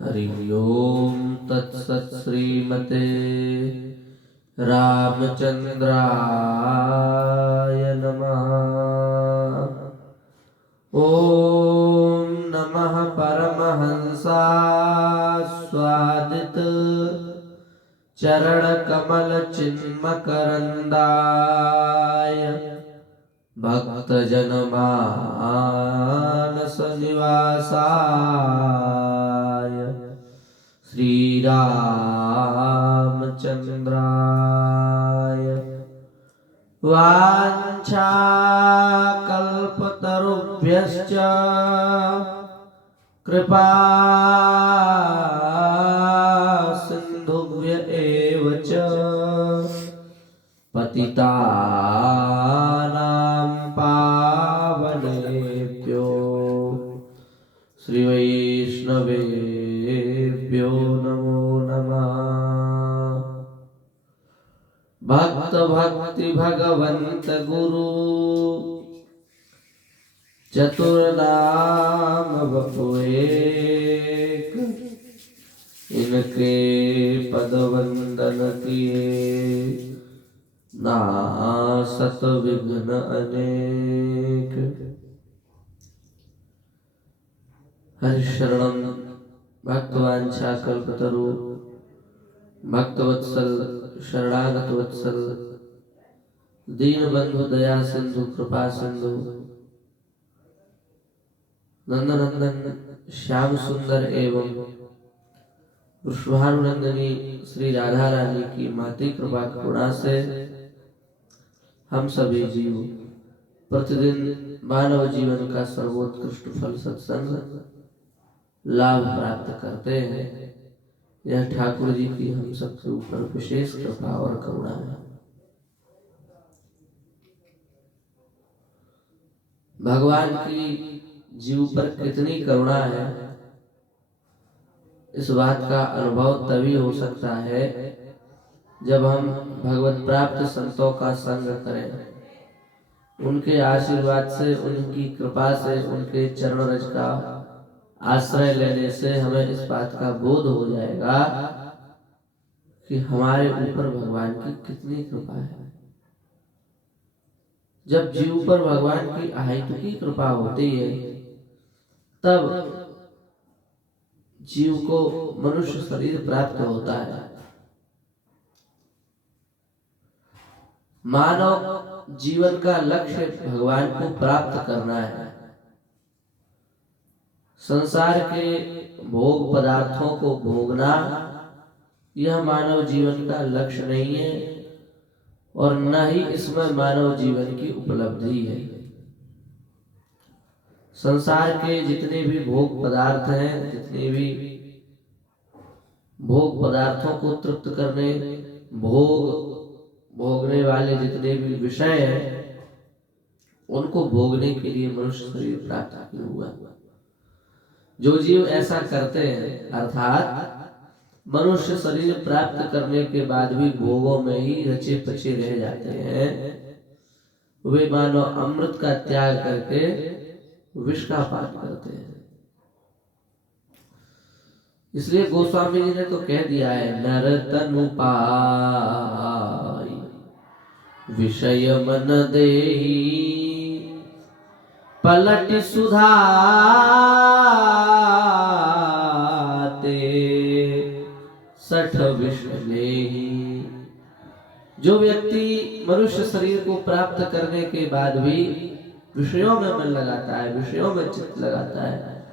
हरि ओम तत्सत् श्रीमते रामचंद्राय नमः। ओम नमः परमहंसास्वादित चरण कमल चिन्मकरंदाय भक्तजनमानस निवासाय श्री रामचंद्राय वाञ्छाकल्पतरुभ्यश्च कृपा सिन्धुभ्य एव च पतितानां पावनेभ्यो श्री वैष्णवेभ्यो नमो नमः। भक्त भक्ति भगवंत गुरु चतुर्नाम बपुएक, इनके पद वंदन किए नासत विघ्न अनेक। हरिशरणं भक्तवांछा कल्पतरु भक्तवत्सल शरणागत वत्सल दीनबंधु दया सिंधु कृपा सिंधु नंदनंदन श्याम सुंदर एवं वृषभानुनंदिनी श्री राधा रानी की माती कृपा करुणा से हम सभी जीव प्रतिदिन मानव जीवन का सर्वोत्कृष्ट फल सत्संग लाभ प्राप्त करते हैं। यह ठाकुर जी की हम सबके ऊपर विशेष कृपा और करुणा है। भगवान की जीव पर कितनी करुणा है, इस बात का अनुभव तभी हो सकता है जब हम भगवत प्राप्त संतों का संग करें। उनके आशीर्वाद से, उनकी कृपा से, उनके चरण रज का आश्रय लेने से हमें इस बात का बोध हो जाएगा कि हमारे ऊपर भगवान की कितनी कृपा है। जब जीव पर भगवान की अहेतुकी कृपा होती है तब जीव को मनुष्य शरीर प्राप्त होता है। मानव जीवन का लक्ष्य भगवान को प्राप्त करना है। संसार के भोग पदार्थों को भोगना यह मानव जीवन का लक्ष्य नहीं है और न ही इसमें मानव जीवन की उपलब्धि है। संसार के जितने भी भोग पदार्थ हैं, जितने भी भोग पदार्थों को तृप्त करने भोगने वाले जितने भी विषय हैं, उनको भोगने के लिए मनुष्य शरीर प्राप्त हुआ। जो जीव ऐसा करते हैं, अर्थात मनुष्य शरीर प्राप्त करने के बाद भी भोगों में ही रचे पचे रह जाते हैं, वे मानो अमृत का त्याग करके विष का पान करते हैं। इसलिए गोस्वामी जी ने तो कह दिया है, नर तनु पाई विषय मन देहि पलट सुधाते सठ विष लेहि। जो व्यक्ति मनुष्य शरीर को प्राप्त करने के बाद भी विषयों में मन लगाता है, विषयों में चित्त लगाता है,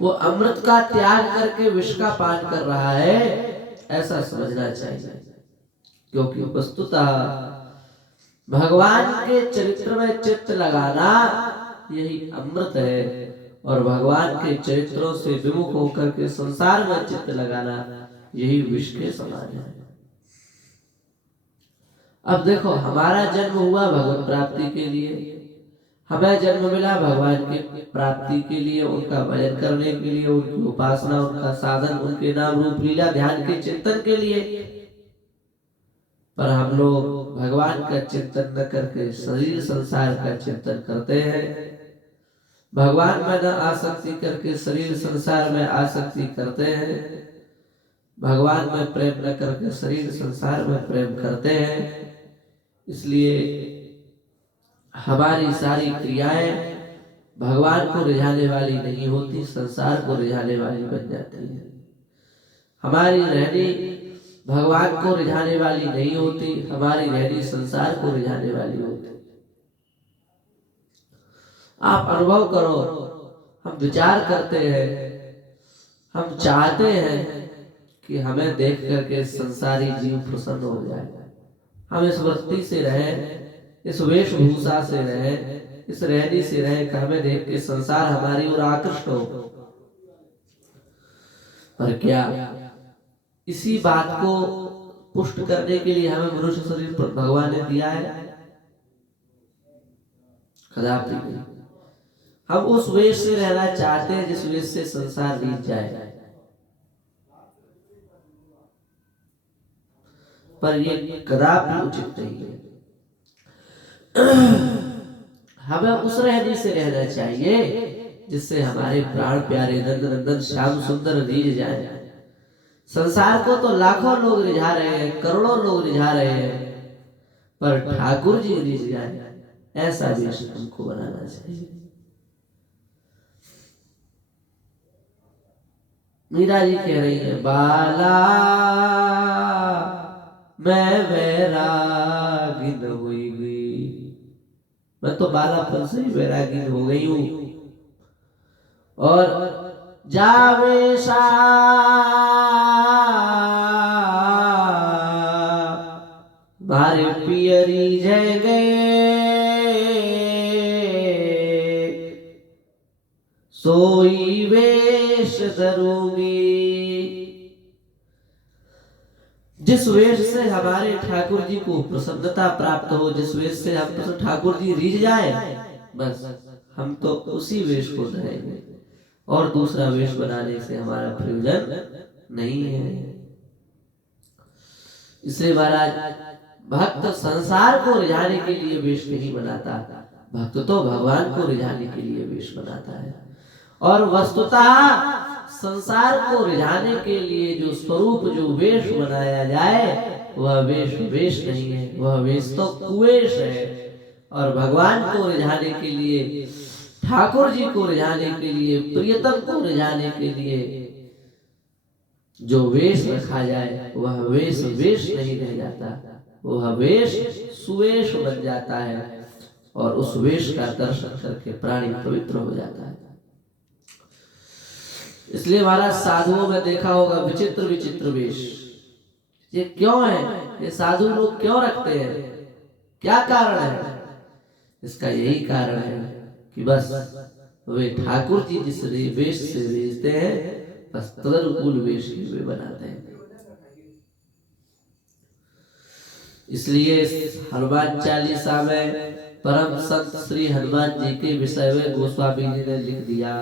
वो अमृत का त्याग करके विष का पान कर रहा है, ऐसा समझना चाहिए। क्योंकि वस्तुतः भगवान के चरित्र में चित्त लगाना यही अमृत है और भगवान के चरित्रों से विमुख होकर के संसार में चित्त लगाना यही विष के समान है। अब देखो, हमारा जन्म हुआ भगवत प्राप्ति के लिए, हमें जन्म मिला भगवान की प्राप्ति के लिए, उनका भजन करने के लिए, उनकी उपासना, उनका साधन, उनके नाम रूप लीला ध्यान के चिंतन के लिए। पर हम लोग भगवान का चिंतन न करके शरीर संसार का चिंतन करते हैं। भगवान में न आसक्ति करके शरीर संसार में आसक्ति करते हैं, भगवान में प्रेम न करके शरीर संसार में प्रेम करते हैं। इसलिए हमारी सारी क्रियाएं भगवान को रिझाने वाली नहीं होती, संसार को रिझाने वाली बन जाती है। हमारी रहनी भगवान को रिझाने वाली नहीं होती, हमारी रहनी संसार को रिझाने वाली होती। आप अनुभव करो, हम विचार करते हैं, हम चाहते हैं कि हमें देख करके संसारी जीव प्रसन्न हो जाए, हम इस वृत्ति से रहें, इस वेशभूषा से रहें, इस रहनी से रहें कि हमें देख के संसार हमारी ओर आकृष्ट हो। पर क्या इसी बात को पुष्ट करने के लिए हमें मनुष्य शरीर पर भगवान ने दिया है? कदापि नहीं। हम उस वेश से रहना चाहते हैं जिस वेश से संसार रीत जाए, पर ये कदापि उचित नहीं है। हमें उस रहने से रहना चाहिए जिससे हमारे प्राण प्यारे नंद नंदन श्याम सुंदर रीझ जाए। संसार को तो लाखों लोग रिझा रहे हैं, करोड़ों लोग रिझा रहे हैं, पर ठाकुर जी रीझ जाए, ऐसा वेश हमको बनाना चाहिए। मीरा जी कह रही है, बाला मैं वैरागिन हुई गई, मैं तो बालापन से ही वैरागिन हो गई हूं। और जावेशा मारे पियरी जय गए, सोई वेश धरूंगी। जिस वेश से हमारे ठाकुर जी को प्रसन्नता प्राप्त हो, जिस वेश से हम ठाकुर जी रीझ जाए, बस हम तो उसी वेश को धरेंगे, और दूसरा वेश बनाने से हमारा प्रयोजन नहीं है। इसलिए महाराज, भक्त संसार को रिझाने के लिए वेश नहीं बनाता, भक्त तो भगवान को रिझाने के लिए वेश बनाता है। और वस्तुतः संसार को रिझाने के लिए जो स्वरूप, जो वेश बनाया जाए, वह वेश नहीं है, वह वेश तो कुवेश है। और भगवान को रिझाने के लिए, ठाकुर जी को रिझाने के लिए, प्रियतम को रिझाने के लिए जो वेश रखा जाए, वह वेश नहीं रह जाता, वह वेश सुवेश बन जाता है। और उस वेश का दर्शन करके प्राणी पवित्र हो जाता है। इसलिए महाराज, साधुओं में देखा होगा विचित्र विचित्र वेश। ये क्यों है? ये साधु लोग क्यों रखते हैं? क्या कारण है? इसका यही कारण है कि बस वे ठाकुर जी जिस वेश से भेजते हैं, बस तदनुकूल वेश ही वे बनाते हैं। इसलिए हनुमान चालीसा में परम संत श्री हनुमान जी के विषय में गोस्वामी जी ने लिख दिया।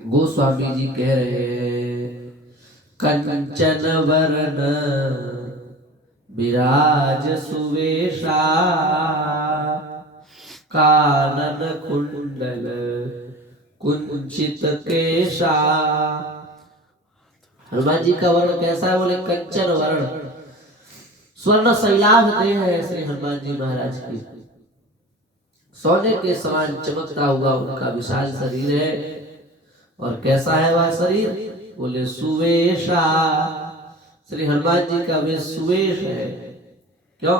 गोस्वामी जी कह रहे हैं, कंचन वरण विराज सुवेशा, कानन कुंडल कुंचित केशा। हनुमान जी का वर्ण कैसा है? बोले कंचन वर्ण, स्वर्ण शैलाभ देह है श्री हनुमान जी महाराज की। सोने के समान चमकता हुआ उनका विशाल शरीर है। और कैसा है वह शरीर? बोले सुवेशा, श्री हनुमान जी का वे सुवेश है। क्यों?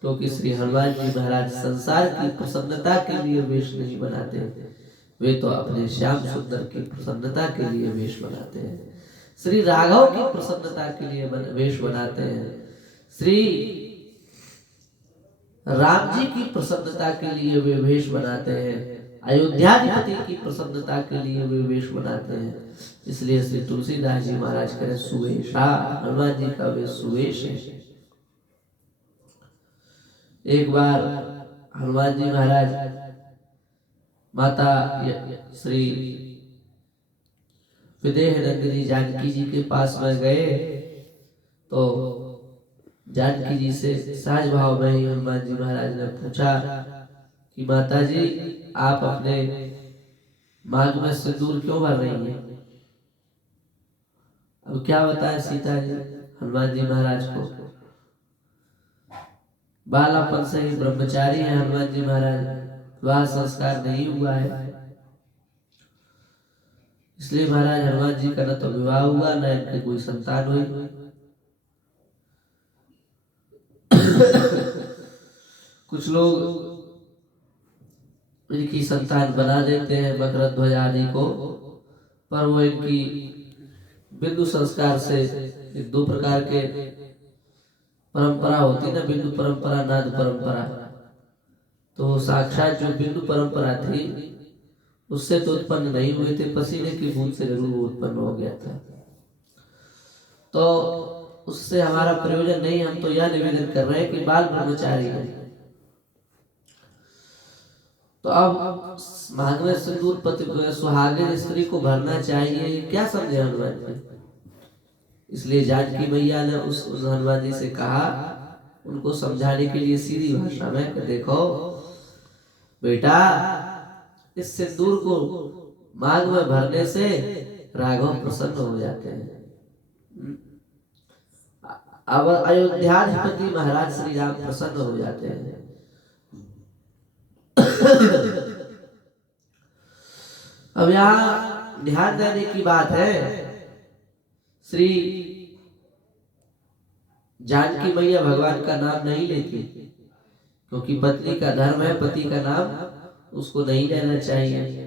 क्योंकि श्री हनुमान जी महाराज संसार की प्रसन्नता के लिए वेश नहीं बनाते, वे तो अपने श्याम सुंदर की प्रसन्नता के लिए वेश बनाते हैं, श्री राघव की प्रसन्नता के लिए वेश बनाते हैं, श्री राम जी की प्रसन्नता के लिए वे वेश बनाते हैं, अयोध्याधिपति की प्रसन्नता के लिए वे वेश बनाते हैं। इसलिए श्री तुलसीदास जी महाराज करें सुवेशा, हनुमान जी का वे सुवेश है। एक बार हनुमान जी महाराज माता श्री विदेह नंदिनी जानकी जी के पास में गए, तो जानकी जी से सहज भाव में ही हनुमान जी महाराज ने पूछा कि माता जी आप अपने मांग में सिंदूर क्यों भर रही हैं। अब क्या बताए सीता जी हनुमान जी महाराज को, बालापन से ही ब्रह्मचारी है हनुमान जी महाराज, विवाह संस्कार नहीं हुआ है, इसलिए महाराज हनुमान जी का न तो विवाह हुआ न इनकी कोई संतान हुई। कुछ लोग इनकी संतान बना देते हैं मकर ध्वज आदि को, पर वो इनकी बिंदु संस्कार से दो प्रकार के परंपरा होती ना, बिंदु परंपरा नाद परंपरा। तो साक्षात जो बिंदु परंपरा थी उससे तो उत्पन्न नहीं हुए थे, पसीने की बूंद से जरूर उत्पन्न हो गया था। तो उससे हमारा प्रयोजन नहीं, हम तो यह निवेदन कर रहे हैं कि बाल ब्रह्मचारी है। तो अब मांग में सिंदूर पति सुहागिन स्त्री को भरना चाहिए, क्या समझे हनुमान जी। इसलिए जानकी मैया ने उस हनुमान जी से कहा, उनको समझाने के लिए सीधी भाषा में कि देखो बेटा, इस सिंदूर को मांग में भरने से राघव प्रसन्न हो जाते हैं। अब अयोध्याधिपति महाराज श्री राम प्रसन्न हो जाते हैं। अब यहाँ ध्यान देने की बात है, श्री जानकी मैया भगवान का नाम नहीं लेती, क्योंकि पत्नी का धर्म है पति का नाम उसको नहीं लेना चाहिए।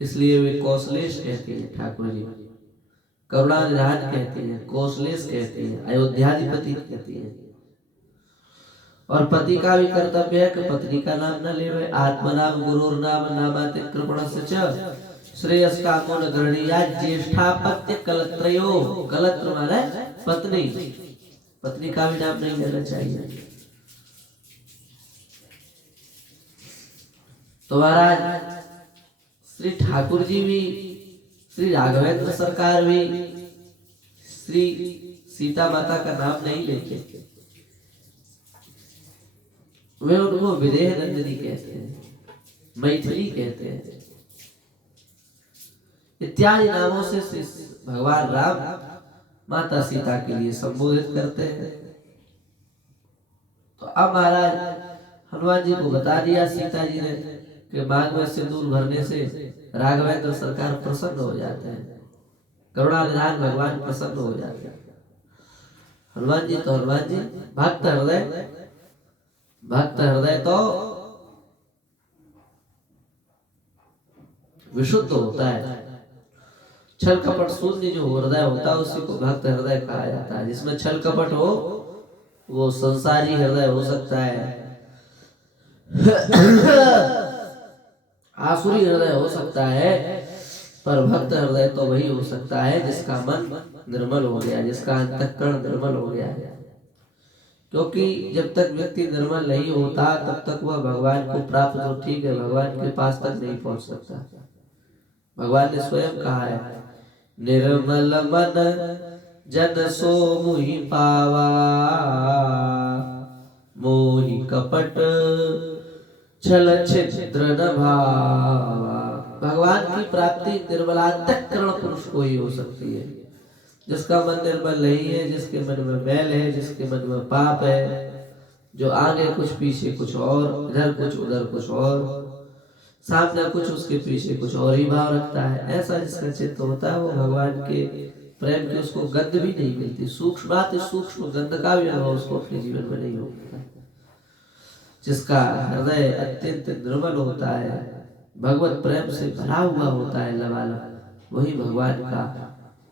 इसलिए वे कौशलेश कहती है, ठाकुर जी करुणा निधान कहती है, कौशलेश कहती है, अयोध्याधिपति कहती है। और पति का भी कर्तव्य है कि पत्नी का नाम न ले। आत्मनाम गुरुर नाम नामाति कृपणस्य च श्रेयस कामो न गृहणीया ज्येष्ठापत्य कलत्रयो। कलत्र माने पत्नी, पत्नी का भी नाम नहीं लेना चाहिए। तो महाराज श्री ठाकुर जी भी, श्री राघवेंद्र सरकार भी श्री सीता माता का नाम नहीं लेते, वे उनको विदेह नंदिनी कहते हैं, मैथिली कहते हैं, इत्यादि नामों से भगवान राम माता सीता के लिए संबोधित करते हैं। तो अब महाराज हनुमान जी को बता दिया सीता जी ने कि मांग में सिंदूर भरने से राघवेंद्र सरकार प्रसन्न हो जाते हैं, करुणा निधान भगवान प्रसन्न हो जाते हैं। हनुमान जी तो हनुमान जी भक्त हृदय, भक्त हृदय तो विशुद्ध होता है। छल कपट शून्य जो हृदय होता है उसी को भक्त हृदय कहा जाता है। जिसमें छल कपट हो वो संसारी हृदय हो सकता है, आसुरी हृदय हो सकता है, पर भक्त हृदय तो वही हो सकता है जिसका मन निर्मल हो गया, जिसका अंतःकरण निर्मल हो गया है। क्योंकि जब तक व्यक्ति निर्मल नहीं होता तब तक वह भगवान को प्राप्त तो ठीक है, भगवान के पास तक नहीं पहुंच सकता। भगवान ने स्वयं कहा है, निर्मल मन जन सो मुहि पावा, मोहि कपट छल छिद्र न भावा। भगवान की प्राप्ति निर्मलांतःकरण पुरुष को ही हो सकती है। जिसका मन निर्मल नहीं है, जिसके मन में मैल है, जिसके मन में पाप है, जो आगे कुछ पीछे कुछ और, इधर कुछ उधर कुछ और, सामने कुछ उसके पीछे कुछ और ही भाव रखता है, ऐसा जिसका चित्त होता है वो भगवान के प्रेम की उसको गंध भी नहीं मिलती, सूक्ष्म सूक्ष्म गंध का भी अनुभव उसको अपने जीवन में नहीं होता। जिसका हृदय अत्यंत निर्मल होता है, भगवत प्रेम से भरा हुआ होता है लबालब, वही भगवान का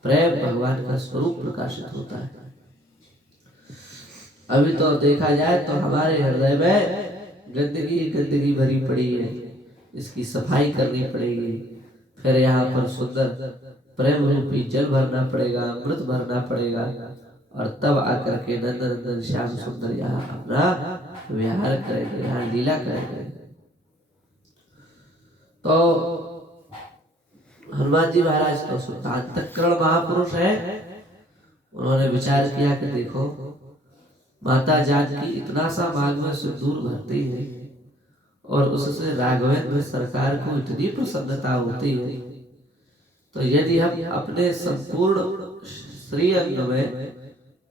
प्रेम, भगवान का स्वरूप प्रकाशित होता है। अभी तो देखा जाए तो हमारे हृदय में गंदगी गंदगी भरी पड़ी है, इसकी सफाई करनी पड़ेगी। फिर यहाँ पर सुंदर प्रेम रूपी जल भरना पड़ेगा, अमृत भरना पड़ेगा, और तब आकर के नंदन नंदन श्याम सुंदर यहाँ अपना विहार करेंगे, यहाँ लीला करेंगे। तो हनुमान जी महाराज तो अंतःकरण महापुरुष है। उन्होंने विचार किया कि देखो माता जानकी इतना सा मांग में सिंदूर भरती है और उससे राघवेंद्र सरकार को इतनी प्रसन्नता होती है, तो यदि हम अपने संपूर्ण श्रीअंग में,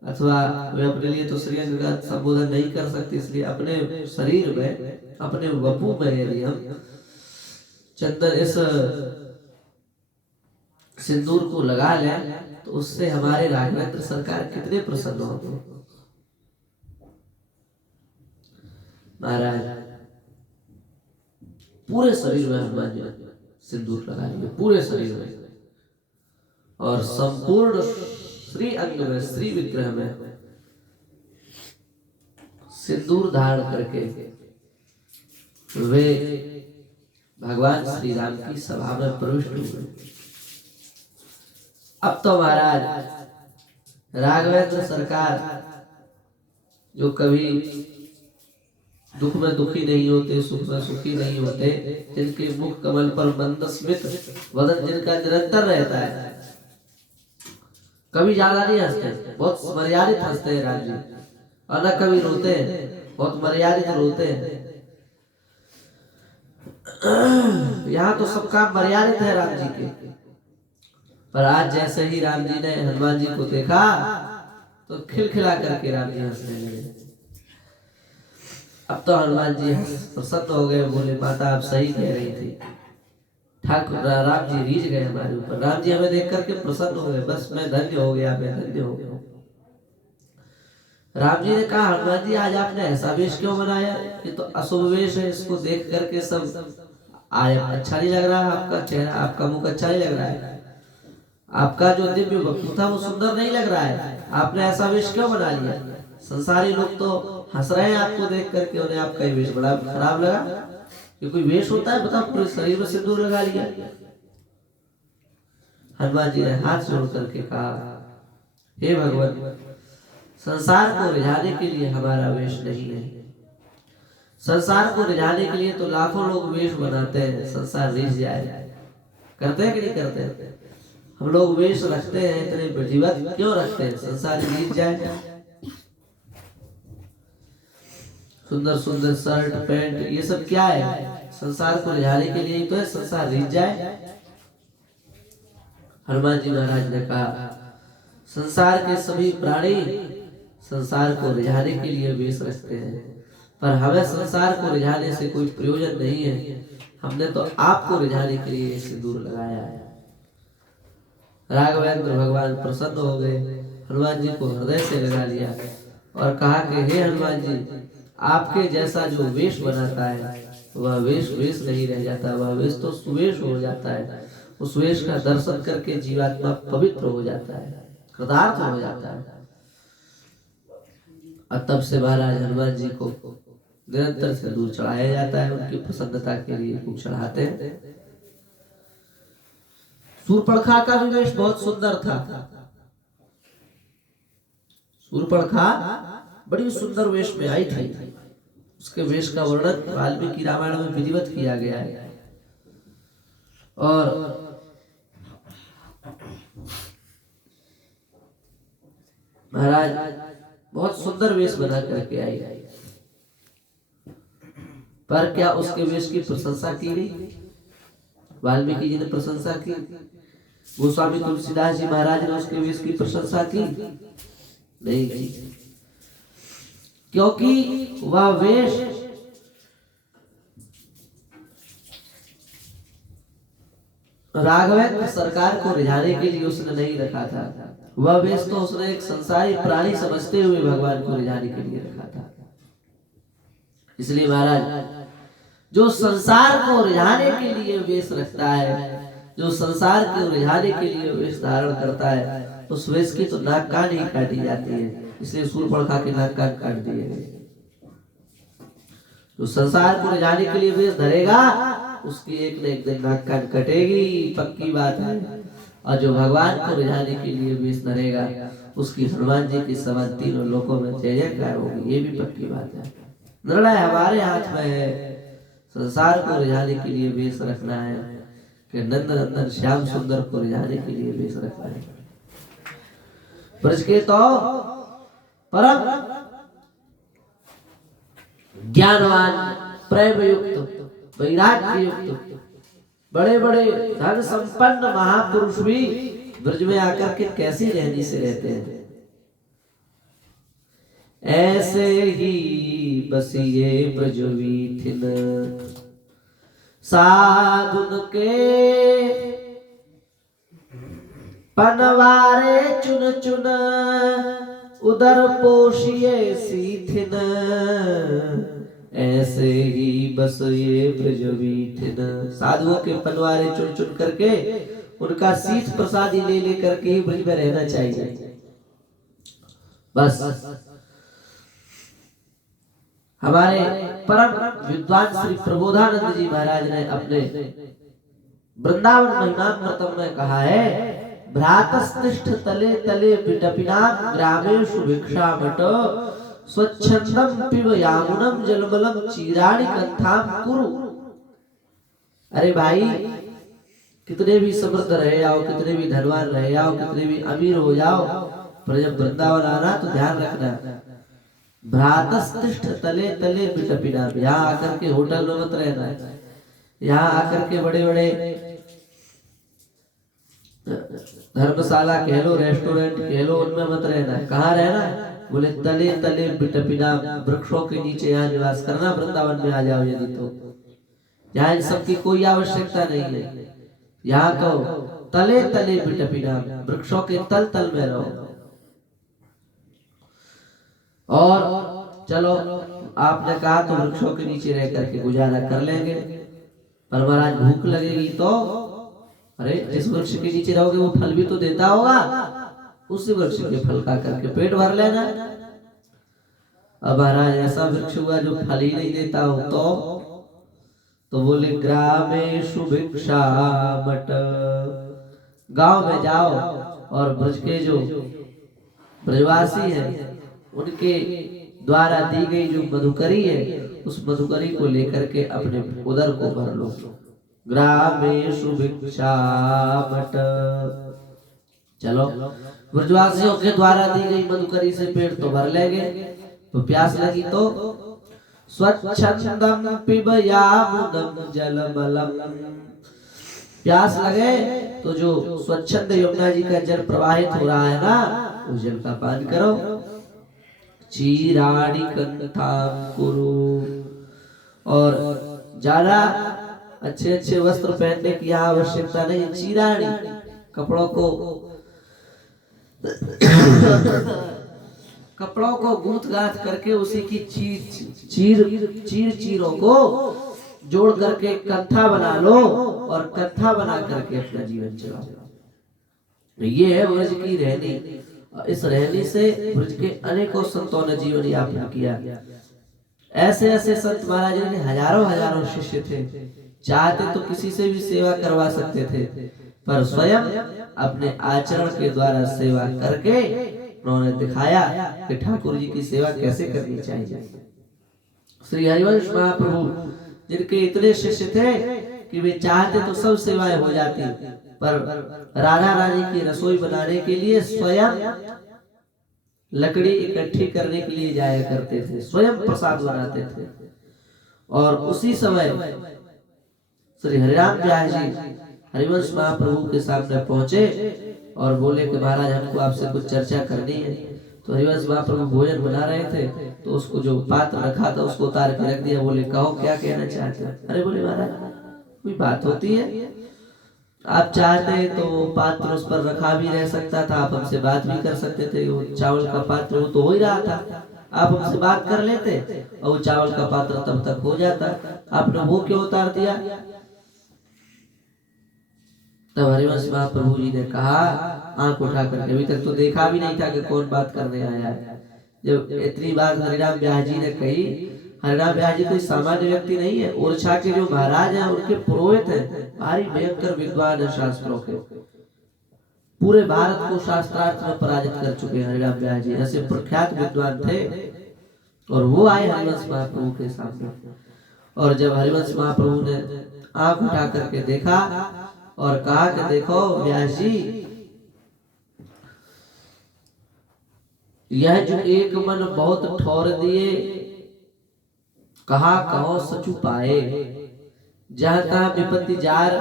अथवा वे अपने लिए तो श्रीअंग का संबोधन नहीं कर सकते, इसलिए अपने शरीर में, अपने वपु में यदि हम चंदन इस सिंदूर को लगा लें, तो उससे हमारे राघवेंद्र सरकार कितने प्रसन्न होंगे। महाराज पूरे शरीर में हनुमान जी सिंदूर लगा लिए, पूरे शरीर में, और संपूर्ण श्री अंग में, श्री विग्रह में सिंदूर धारण करके वे भगवान श्री राम की सभा में प्रविष्ट हुए। अब तो महाराज राघवेंद्र सरकार, जो कभी दुख में दुखी नहीं होते, सुख में सुखी नहीं होते, जिनके मुख कमल पर मंदस्मित वदन जिनका निरंतर रहता है, कभी ज्यादा नहीं हंसते, बहुत मर्यादित हंसते हैं राम जी, और न कभी रोते हैं, बहुत मर्यादित रोते हैं। यहाँ तो सब काम मर्यादित है राम जी के, पर आज जैसे ही राम जी ने हनुमान जी को देखा तो खिलखिला करके राम जी हंसने लगे। अब तो हनुमान जी प्रसन्न हो गए, बोले माता आप सही कह रही थी, ठाकुर राम जी रीझ गए हमारे ऊपर, राम जी हमें देख करके प्रसन्न हो गए, बस मैं धन्य हो गया, मैं धन्य हो गया। राम जी ने कहा हनुमान जी आज आपने ऐसा वेश क्यों बनाया, ये तो अशुभ वेश है, इसको देख करके सब आज अच्छा नहीं लग रहा है, आपका चेहरा, आपका मुख अच्छा नहीं लग रहा है, आपका जो दिव्य वक्र था वो सुंदर नहीं लग रहा है, आपने ऐसा वेश क्यों बना लिया। संसारी लोग तो हंस रहे हैं आपको देख करके, उन्हें आपका वेश बड़ा खराब लगा। कि कोई वेश होता है, बताओ, पूरे शरीर में सिंदूर लगा लिया। हनुमान जी ने हाथ जोड़ करके कहा हे भगवान, संसार को रिझाने के लिए हमारा वेश नहीं है, संसार को रिझाने के लिए तो लाखों लोग वेश बनाते हैं, संसार रिझ जाए, करते हैं कि नहीं करते। हम लोग वेश रखते हैं, इतने विधिवत क्यों रखते हैं, संसार रिझ जाए। सुंदर सुंदर शर्ट पैंट ये सब क्या है, संसार को रिझाने के लिए तो है, संसार रिझ जाए। हनुमान जी महाराज ने कहा संसार के सभी प्राणी संसार को रिझाने के लिए वेश रखते हैं, पर हमें संसार को रिझाने से कोई प्रयोजन नहीं है, हमने तो आपको रिझाने के लिए सिंदूर लगाया है। राघवेंद्र भगवान प्रसन्न हो गए, हनुमान जी को हृदय से लगा लिया और कहा कि हे हनुमान जी, आपके जैसा जो वेश बनाता है वह वेश वेश नहीं रह जाता, वह वेश तो सुवेश हो जाता है, उस वेश का दर्शन करके जीवात्मा पवित्र हो जाता है, कृतार्थ हो जाता है। और तब से महाराज हनुमान जी को निरंतर सिंदूर चढ़ाया जाता है, उनकी प्रसन्नता के लिए खूब चढ़ाते हैं। शूर्पणखा का भी वेश बहुत सुंदर था। शूर्पणखा बड़ी सुंदर वेश में आई थी, उसके वेश का वर्णन वाल्मीकि रामायण में विधिवत किया गया है। और महाराज बहुत सुंदर वेश बना करके आई, पर क्या उसके वेश की प्रशंसा की गई? वाल्मीकि जी ने प्रशंसा की, गोस्वामी तुलसीदास जी महाराज ने उसके वेश की प्रशंसा की नहीं की, क्योंकि वह वेश राघवेंद्र सरकार को रिझाने के लिए उसने नहीं रखा था, वह वेश तो उसने एक संसारी प्राणी समझते हुए भगवान को रिझाने के लिए रखा था। इसलिए महाराज जो संसार को रिझाने के लिए वेश रखता है, जो संसार को रिझाने के लिए वेश धारण करता है, उस वेश की तो नाक कान ही काटी जाती है। इसलिए शूर्पणखा के नाक कान काट दिए गए। जो संसार को रिझाने के लिए वेश धरेगा उसकी एक न एक दिन नाक कान कटेगी, पक्की बात है। और जो भगवान को रिझाने के लिए वेश धरेगा उसकी हनुमान जी की समान तीनों लोकों में जय जयकार होगी, ये भी पक्की बात है। निर्णय हमारे हाथ में है, संसार को रिझाने के लिए वेश रखना है कि नंद नंदन श्याम सुंदर को रिझाने के लिए वेश रखना है। ब्रज के तो परम ज्ञानवान प्रेम युक्त, वैराग्य युक्त बड़े बड़े धन संपन्न महापुरुष भी ब्रज में आकर के कैसी रहनी से रहते हैं। ऐसे ही बसिए ब्रजवीथिन साधुन के पनवारे चुन चुन उदर पोषिए सीथिन। ऐसे ही बस ये ब्रजवीथिन, साधुओं के पनवारे चुन चुन करके उनका शीत प्रसादी ले लेकर के ही ब्रज में रहना चाहिए। बस हमारे परम विद्वान श्री प्रबोधानंद जी महाराज ने अपने वृंदावन महिमामृतम में कहा है, भ्रातस्तिष्ठ तले तले विटपिनाम ग्रामेषु भिक्षामट स्वच्छंदम पिब यामुनम जलमलम चीराणि कंथाम कुरु। अरे भाई, कितने भी समृद्ध रहे जाओ, कितने भी धनवान रहे जाओ, कितने भी अमीर हो जाओ, पर जब वृंदावन आना तो ध्यान रखना, भ्रातस्तिष्ठ तले तले विटपिनाम, यहाँ आकर के होटल में मत रहना, यहाँ आकर के बड़े बड़े धर्मशाला कह लो, रेस्टोरेंट कह लो, उनमें मत रहना। कहाँ रहना? बोले तले तले बिटपिना, वृक्षों के नीचे यहाँ निवास करना। वृंदावन में आ जाओ यदि तो, यहाँ इन सबकी कोई आवश्यकता नहीं है। यहाँ तो तले तले बिटपिना, वृक्षों के तल तल में रहो। और चलो आपने कहा तो वृक्षों के नीचे रह करके गुजारा कर लेंगे, पर महाराज भूख लगेगी तो, अरे जिस वृक्ष के नीचे रहोगे वो फल भी तो देता होगा, उसी वृक्ष के फल खा करके पेट भर लेना। अब महाराज ऐसा वृक्ष हुआ जो फल ही नहीं देता हो तो बोले ग्रामेषु भिक्षामट, गांव में जाओ और ब्रज के जो ब्रजवासी हैं उनके द्वारा दी गई जो मधुकरी है, उस मधुकरी को लेकर के अपने उदर को भर लो। ग्रामेषु भिक्षामट, चलो ब्रजवासियों के द्वारा दी गई मधुकरी से पेट तो भर लेंगे, तो प्यास लगी तो स्वच्छंदम पिब यामुनम जलमलम, प्यास लगे तो जो स्वच्छंद यमुना जी का जल प्रवाहित हो रहा है ना, उस जल का पान करो। चीराणि कंथाम कुरु, और ज्यादा अच्छे अच्छे वस्त्र पहनने की आवश्यकता नहीं। चीराणी, कपड़ों को गूंथ गांथ करके उसी की चीरों को जोड़ करके कंथा बना लो और कंथा बना करके अपना जीवन चलाओ। ये है ब्रज की रहनी। इस रहनी से ब्रज के अनेकों संतों ने जीवन यापन किया। ऐसे ऐसे संत महाराज ने हजारों हजारों शिष्य थे, चाहते तो किसी से भी सेवा करवा सकते थे, पर स्वयं अपने आचरण के द्वारा सेवा करके उन्होंने दिखाया कि ठाकुर जी की सेवा कैसे करनी चाहिए। श्री हरिवंश महाप्रभु जिनके इतने शिष्य थे कि वे चाहते तो सब सेवाएं हो जाती, पर राधा रानी की रसोई बनाने के लिए स्वयं लकड़ी इकट्ठी करने के लिए जाया करते थे, स्वयं प्रसाद बनाते थे। और उसी समय श्री हरिराम व्यास जी हरिवंश महाप्रभु के सामने पहुंचे और बोले कि महाराज हमको आपसे कुछ चर्चा करनी है। तो हरिवंश महाप्रभु भोजन बना रहे थे, तो उसको जो पात्र रखा था उसको उतार के रख दिया। बोले कहो क्या कहना चाहते हैं? अरे बोले महाराज कोई बात होती है, आप चाहते हैं तो पात्र उस पर रखा भी रह सकता था, आप हमसे बात भी कर सकते थे। वो चावल का पात्र वो तो हो ही रहा था, आप हमसे बात कर लेते और वो चावल का पात्र तब तक हो जाता, आपने वो क्यों उतार दिया? तब हरिवंश महाप्रभु जी ने कहा आंख उठा करके, अभी तक तो देखा भी नहीं था कि कौन बात करने आया है। जब इतनी बात हरिराम व्यास जी ने कही, हरिराम व्यास जी कोई सामान्य व्यक्ति नहीं है, ओरछा के जो महाराज हैं उनके पुरोहित हैं, भारी भयंकर विद्वान है शास्त्रों के, पूरे भारत को शास्त्रार्थ में पराजित कर चुके हैं हरिराम व्यास जी, ऐसे प्रख्यात विद्वान थे। और वो आए हरिवंश महाप्रभु के सामने, और जब हरिवंश महाप्रभु ने आंख उठा करके देखा और कहा कि देखो व्यास जी, यह जो एक मन बहुत ठौर दिए कहा कहो सचु पाए, जहाँ तहाँ विपत्ति जार,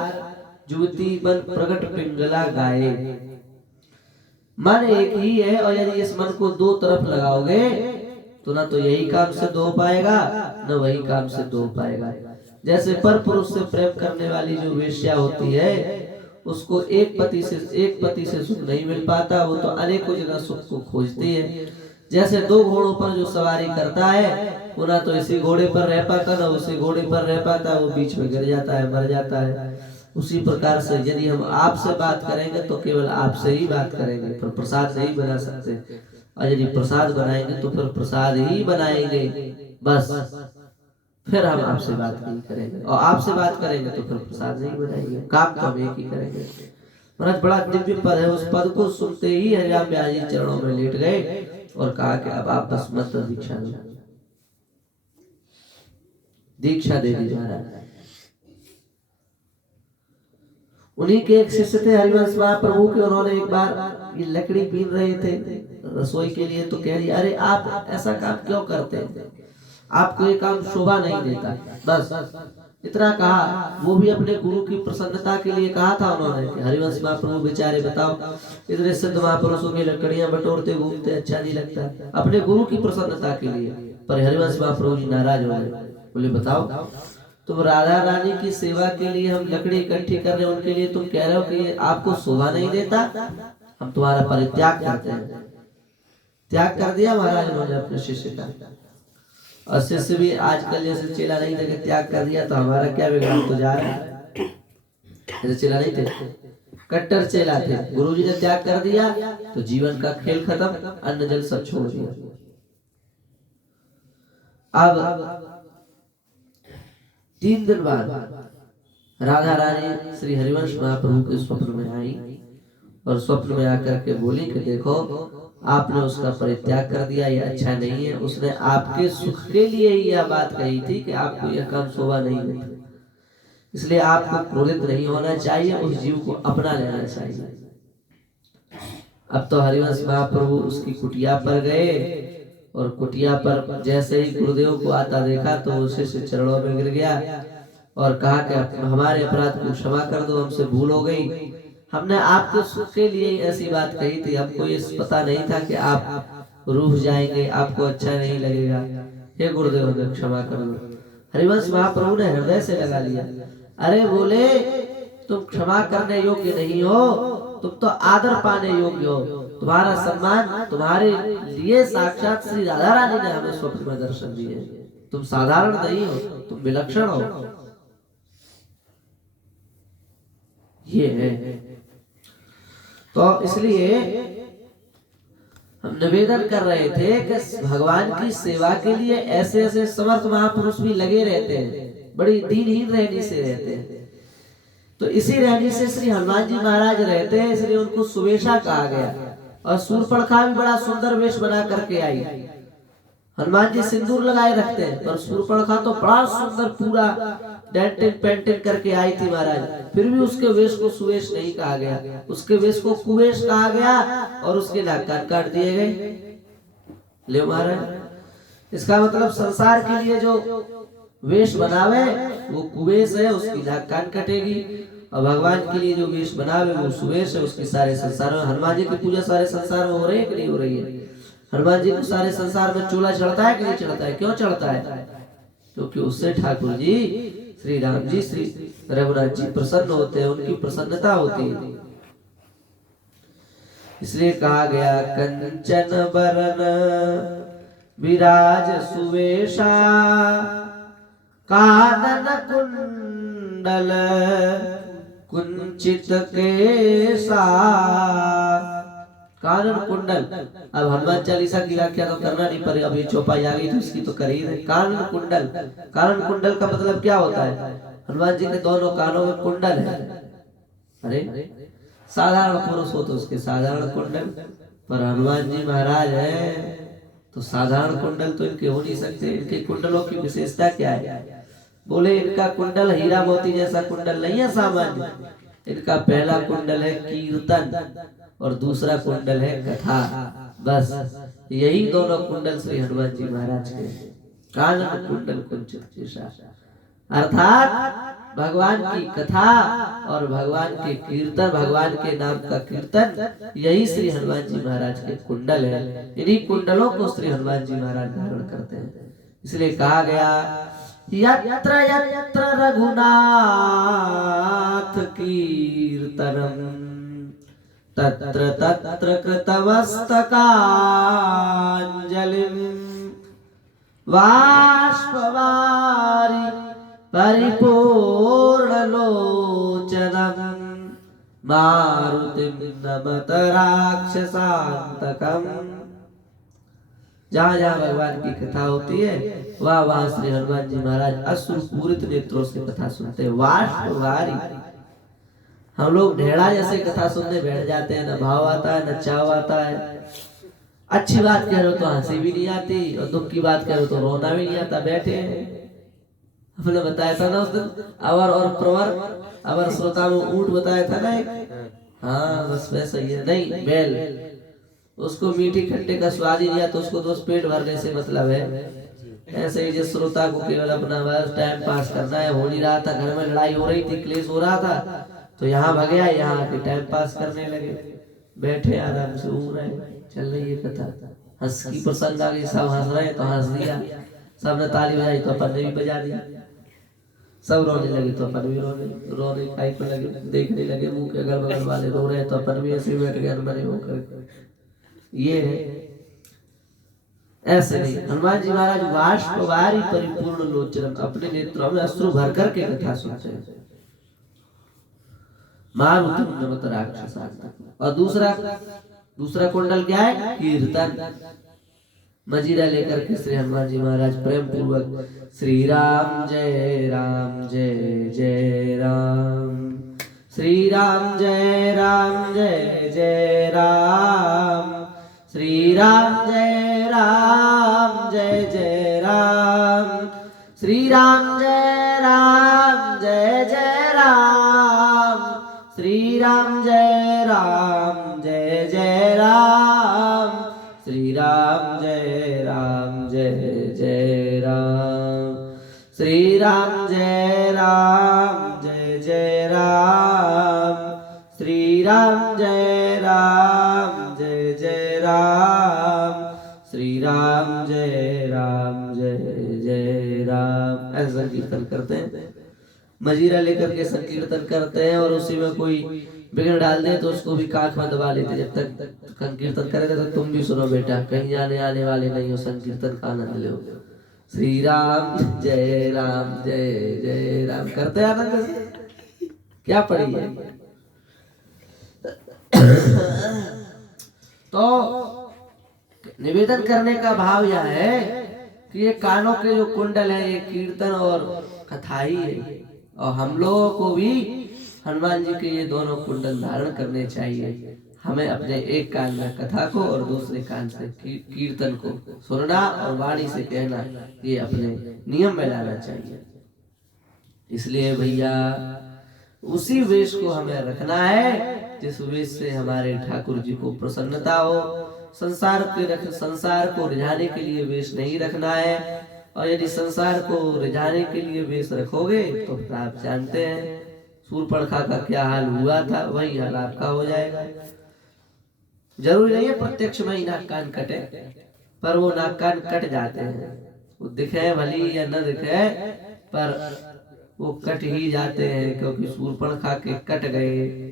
जुवती मन प्रगट पिंगला गाए। मन एक ही है, और यदि इस मन को दो तरफ लगाओगे तो ना तो यही काम सिद्ध हो पाएगा, न वही काम सिद्ध हो पाएगा। जैसे पर पुरुष से प्रेम करने वाली जो वेश्या होती है, उसको एक पति से सुख नहीं मिल पाता, वो तो अनेकों जगह सुख को खोजती है। जैसे दो घोड़ों पर जो सवारी करता है, वो ना तो इसी घोड़े पर रह पाता, ना उसी घोड़े पर रह पाता, वो बीच में गिर जाता है, मर जाता है। उसी प्रकार से यदि हम आपसे बात करेंगे तो केवल आपसे ही बात करेंगे, पर प्रसाद नहीं बना सकते। और यदि प्रसाद बनाएंगे तो फिर प्रसाद ही बनाएंगे, बस फिर हम आपसे बात नहीं करेंगे, और आपसे बात करेंगे तो फिर प्रसाद नहीं बनाएंगे, काम तो हम एक ही करेंगे। महाराज बड़ा दिव्य पद है, उस पद को सुनते ही हरिराम व्यास जी चरणों में लेट गए और कहा कि अब आप बस मत दीक्षा दो, दीक्षा दे दी महाराज। उन्हीं के एक शिष्य थे हरिवंश महाप्रभु के, उन्होंने एक बार ये लकड़ी बीन रहे थे रसोई के लिए, तो कह दिया अरे आप ऐसा काम क्यों करते हैं, आपको ये काम शोभा नहीं देता। बस इतना कहा, वो भी अपने गुरु की प्रसन्नता के लिए कहा था उन्होंने कि हरिवंश महाप्रभु बेचारे बताओ इतने सिद्ध महापुरुषों की लकड़ियां बटोरते घूमते, अच्छा नहीं लगता, अपने गुरु की प्रसन्नता के लिए। पर हरिवंश महाप्रभु जी नाराज हो गए, बोले बताओ तुम राधा रानी की सेवा के लिए हम लकड़ी इकट्ठी कर रहे हैं, उनके लिए तुम कह रहे हो कि आपको शोभा नहीं देता, हम तुम्हारा परित्याग करते हैं। त्याग कर दिया महाराज उन्होंने अपने शिष्य का, और शिष्य भी आजकल जैसे चेला नहीं थे त्याग कर दिया, तो हमारा क्या बिगड़ा, तो जा रहा है। जैसे चेला नहीं थे, कट्टर चेला थे, गुरुजी ने त्याग कर दिया तो जीवन का खेल खत्म, अन्न जल सब छोड़ दिया। अब 3 दिन बाद राधा रानी श्री हरिवंश महाप्रभु के स्वप्न में आई, और स्वप्न में आकर के बोली कि देखो आपने उसका परित्याग कर दिया, ये अच्छा नहीं है। उसने आपके सुख के लिए ही यह बात कही थी कि आपको यह काम शोभा नहीं देता, इसलिए आपको क्रोधित नहीं होना चाहिए, उस जीव को अपना लेना चाहिए। अब तो हरिवंश महाप्रभु उसकी कुटिया पर गए, और कुटिया पर जैसे ही गुरुदेव को आता देखा तो वो शिष्य चरणों में गिर गया और कहा कि हमारे अपराध को क्षमा कर दो, हमसे भूल हो गई, हमने आपके सुख के लिए ऐसी बात कही थी, हमको ये पता नहीं था कि आप रूठ जाएंगे, आपको अच्छा नहीं लगेगा, हे गुरुदेव हमें क्षमा कर दो। हरिवंश महाप्रभु ने हृदय से लगा लिया, अरे बोले तुम क्षमा करने योग्य नहीं हो, तुम तो आदर पाने योग्य हो, तुम्हारा सम्मान तुम्हारे लिए साक्षात श्री राधा रानी ने हमें स्वप्न में दर्शन दिए, तुम साधारण नहीं हो, तुम विलक्षण हो। ये है, तो इसलिए हम निवेदन कर रहे थे कि भगवान की सेवा के लिए ऐसे ऐसे समर्थ महापुरुष भी लगे रहते हैं, बड़ी दीनहीन रहनी से रहते हैं। तो इसी रहनी से श्री हनुमान जी महाराज रहते हैं, इसलिए उनको सुवेशा कहा गया। और शूर्पणखा भी बड़ा सुंदर वेश बना करके आई। हनुमान जी सिंदूर लगाए रखते हैं, पर शूर्पणखा तो बड़ा सुंदर पूरा डेंटिंग पेंटिंग करके आई थी महाराज, फिर भी उसके वेश को सुवेश नहीं कहा गया, उसके वेश को कुवेश कहा गया, और उसके नाक कान काट दिए गए। ले महाराज, इसका मतलब संसार के लिए जो वेश बनावे वो कुवेश है, उसकी नाक कान कटेगी, और भगवान के लिए जो वेश बनावे वो सुवेश है, उसकी सारे संसार में। हनुमान जी की पूजा सारे संसार में हो रही है कि नहीं हो रही है? हनुमान जी को सारे संसार में चूल्हा चढ़ता है कि नहीं चढ़ता है? क्यों चढ़ता है? क्योंकि उससे ठाकुर जी श्री राम जी श्री रघुनाथ जी प्रसन्न होते हैं, उनकी प्रसन्नता होती है। इसलिए कहा गया कंचन बरन विराज सुवेशा, कानन कुंडल कुंचित केसा। कानन कुंडल, अब हनुमान चालीसा की व्याख्या तो करना नहीं पड़ेगा, अभी चौपाई आ गई तो इसकी तो कर ही रहे। कानन कुंडल, कानन कुंडल का मतलब क्या होता है? हनुमान जी के दोनों कानों में कुंडल है। अरे साधारण पुरुष हो तो उसके साधारण कुंडल, पर हनुमान जी महाराज है तो साधारण कुंडल तो इनके हो नहीं सकते। इनके कुंडलों की विशेषता क्या है? बोले इनका कुंडल हीरा मोती जैसा कुंडल नहीं है सामान्य, इनका पहला कुंडल है कीर्तन और दूसरा कुंडल है कथा। बस यही दोनों कुंडल श्री हनुमान जी महाराज के। कानन कुंडल कुंचित केशा। अर्थात भगवान की कथा और भगवान के कीर्तन, भगवान के नाम का कीर्तन, यही श्री हनुमान जी महाराज के कुंडल है। इन्हीं कुंडलों को श्री हनुमान जी महाराज धारण करते हैं। इसलिए कहा गया यत्र यत्र रघुनाथ कीर्तनम तत्र तत्र कृतमस्तकांजलिं बाष्पवारि परिपूर्णलोचनं मारुतिं नमत राक्षसान्तकम्। जहाँ जहाँ भगवान की कथा होती है वहाँ वहाँ श्री हनुमान जी महाराज अश्रुपूरित नेत्रों से कथा सुनते हैं। बाष्पवारि, हम लोग ढेड़ा जैसे कथा सुनने बैठ जाते हैं, न भाव आता है न चाव आता है। अच्छी बात कह रहे हो तो हंसी भी नहीं आती और दुख की बात कह रहे हो तो रोना भी नहीं आता। बैठे हैं, हमने बताया था ना उस दिन अवर और प्रवर, अवर श्रोता में ऊंट बताया था ना एक, हाँ बस वैसा ही है। नहीं बैल, उसको मीठी खट्टे का स्वाद ही नहीं आता, उसको तो पेट भरने से मतलब है। ऐसे ही जिस श्रोता को केवल अपना बस टाइम पास करना है, हो नहीं रहा था, घर में लड़ाई हो रही थी, क्लेश हो रहा था, तो यहाँ भाग गया, यहाँ आके टाइम पास करने लगे। बैठे आराम से घूम रहे, चल रही है कथा, हंस की प्रसंग आ गई, सब हंस रहे तो हंस दिया, सबने ताली बजाई तो अपन ने भी बजा दी, सब रोने लगे तो अपन भी रोने काई को लगे, देखने लगे मुंह के अगल बगल वाले रो रहे तो अपन भी ऐसे बैठ गए बने होकर। ये है ऐसे नहीं, हनुमान जी महाराज बाष्पवारि परिपूर्ण लोचनम, अपने नेत्रों में अश्रु भर कर के कथा सुनते हैं। मारुतिं नमत राक्षसान्तकम्। और दूसरा कुंडल क्या है? कीर्तन। मजीरा लेकर के श्री हनुमान जी महाराज प्रेम पूर्वक श्री राम जय राम जय जय राम, श्री राम जय जय राम, श्री राम जय जय राम, श्री राम जय जय राम, श्री राम जय जय राम, श्री राम जय जय राम, श्री राम जय जय राम, श्री राम जय जय राम, श्री राम जय जय राम। ऐसा कीर्तन करते हैं, मजीरा लेकर के संकीर्तन करते हैं, और उसी में कोई बिगड़ डाल दे तो उसको भी काख में दबा लेते। जब तक संकीर्तन करेगा तो तुम भी सुनो बेटा, कहीं जाने आने वाले नहीं हो, संकीर्तन का आनंद लो। श्री राम जय जय राम करते आनंद से, क्या पड़ी है। तो निवेदन करने का भाव यह है कि ये कानों के जो कुंडल है ये कीर्तन और कथा ही है, और हम लोगों को भी हनुमान जी के ये दोनों कुंडल धारण करने चाहिए। हमें अपने एक कान में कथा को और दूसरे कान से कीर्तन को सुनना और वाणी से कहना, ये अपने नियम में लाना चाहिए। इसलिए भैया उसी वेश को हमें रखना है जिस वेश से हमारे ठाकुर जी को प्रसन्नता हो। संसार को रिझाने के लिए वेश नहीं रखना है, और यदि संसार को रिझाने के लिए वेश रखोगे तो फिर आप जानते हैं शूर्पणखा का क्या हाल हुआ था, वही हाल आपका हो जाएगा। जरूरी नहीं है प्रत्यक्ष में ही नाक कान कटे, पर वो नाक कान कट जाते हैं, वो दिखे भली या न दिखे पर वो कट ही जाते हैं, क्योंकि शूर्पणखा के कट गए।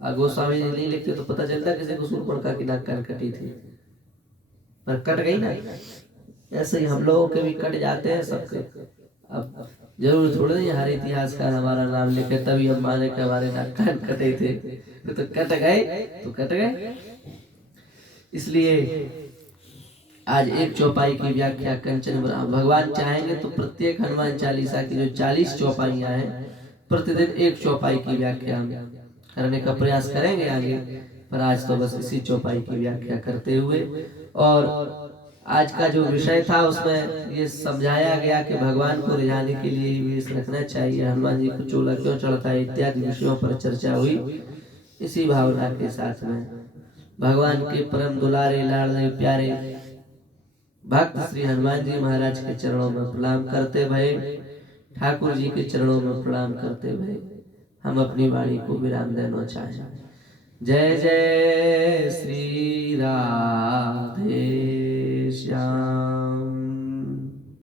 गोस्वामी जी नहीं लिखते तो पता चलता किसी को शूर्पणखा की नाक कान कटी थी, पर कट गई ना। ऐसे ही हम लोगों के भी कट जाते हैं सबके। अब जरूर थोड़े नहीं हर इतिहासकार हमारा नाम लिखे तभी हम माने कि हमारे नाक कान कटे थे, तो कट गए। इसलिए आज एक चौपाई की व्याख्या कंचन भगवान चाहेंगे तो प्रत्येक हनुमान चालीसा की जो 40 चौपाइयां हैं, प्रतिदिन एक चौपाई की व्याख्या हम करने का प्रयास करेंगे आगे। पर आज तो बस इसी चौपाई की व्याख्या करते हुए, और आज का जो विषय था उसमें ये समझाया गया कि भगवान को रिझाने के लिए वेश रखना चाहिए, हनुमान जी को चोला क्यों चढ़ता है इत्यादि विषयों पर चर्चा हुई। इसी भावना के साथ में भगवान के परम दुलारे लाडले प्यारे भक्त श्री हनुमान जी महाराज के चरणों में प्रणाम करते भये, ठाकुर जी के चरणों में प्रणाम करते भये हम अपनी वाणी को विराम देना चाहें। जय जय श्री राधे श्याम।